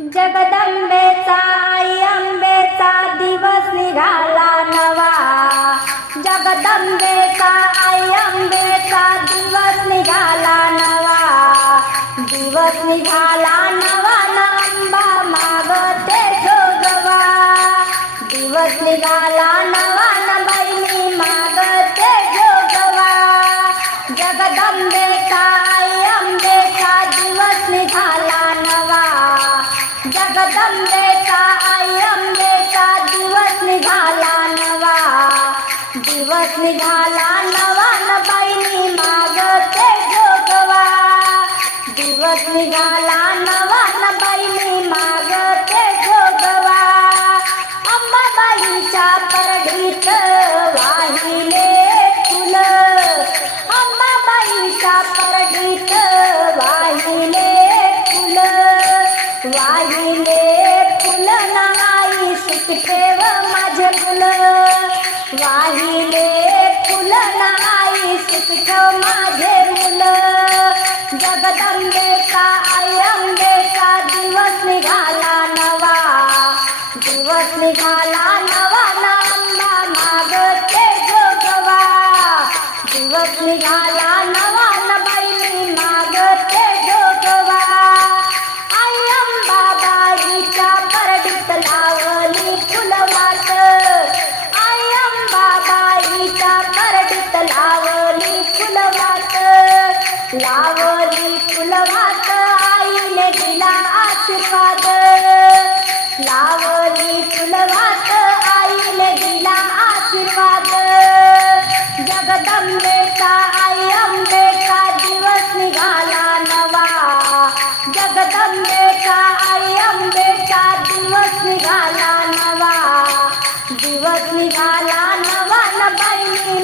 जगदंबेचा आई अंबेचा दिवस निघाला नवा. जगदंबेचा आई अंबेचा दिवस निघाला नवा. दिवस निघाला जगदंबेचा आई अंबेचा दिवस निघाला नवा. दिवस निघाला नवा न बहिणी मागते जोगवा. दिवस निघाला वाहिले फुल नाही सुख माझे माझे मुलं. जगदंबेचा आई का दिवस निघाला नवा. दिवस निघाला नवा नांबा मागते जोगवा दिवस निघाला लावली फुलवात आईने दिला आशीर्वाद. लावली फुलवात आईने दिला आशीर्वाद. जगदंबेचा आई अंबेचा दिवस निघाला नवा. जगदंबेचा आई अंबेचा दिवस निघाला नवा. दिवस निघाला नवा न बहिणी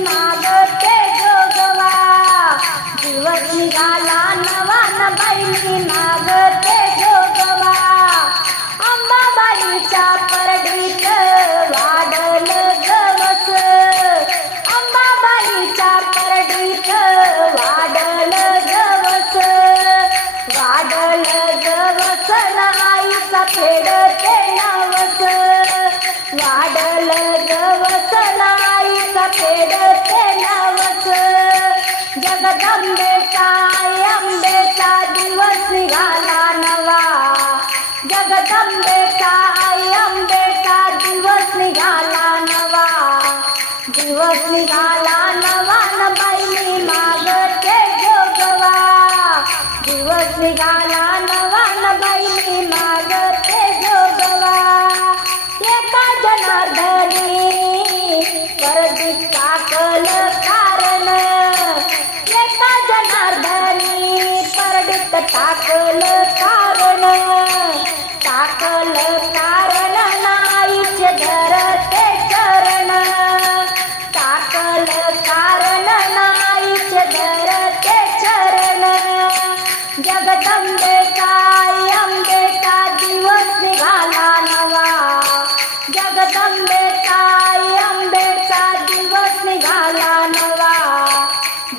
फेडते नवस वाढल गवस आईचा फेडते नवस जगदंबेचा आई अंबेचा दिवस निघाला नवा जगदंबेचा आई अंबेचा दिवस निघाला नवा दिवस निघाला नवा. न निघाला नवा न मागते जोगवा एका जनार्दनी परदीत टाकल कारण. एका जनार्दनी परदीत टाकल कारण जगत अंबेचा दिवस निघाला नवा जगत अंबेचा अंबेचा दिवस निघाला नवा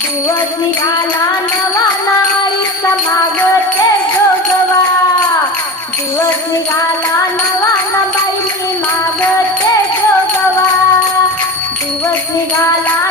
दिवस निघाला नवा नाळी समागते जोगवा दिवस निघाला नवा नबाई मी मागते जोगवा दिवस निघाला